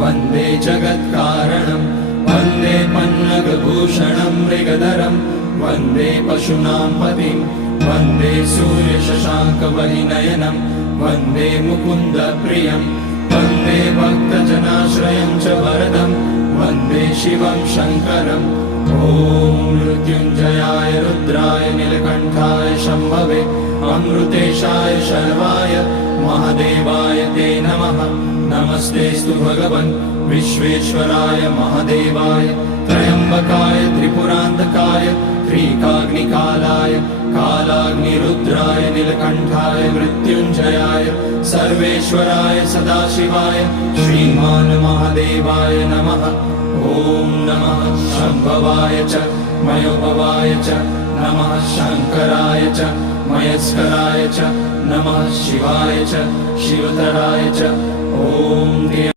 वन्दे जगत्कारणं वन्दे पन्नगभूषणं मृगधरं वन्दे पशूनां पतिं वन्दे सूर्यशशाङ्कवहिनयनं वन्दे मुकुन्दप्रियं वन्दे भक्तजनाश्रयं च वरदं वन्दे शिवं शङ्करम् ॐ मृत्युञ्जयाय रुद्राय नीलकण्ठाय शम्भवे अमृतेशाय शर्वाय महादेवाय ते नमः। नमस्तेऽस्तु भगवन् विश्वेश्वराय महादेवाय त्र्यम्बकाय त्रिपुरान्तकाय त्रिकाग्निकालाय कालाग्निरुद्राय नीलकण्ठाय मृत्युञ्जयाय सर्वेश्वराय सदाशिवाय श्रीमान् महादेवाय नमः। ॐ नमः शम्भवाय च मयोभवाय च नमः शङ्कराय च मयस्कराय च नमः शिवाय च शिवतराय च ॐ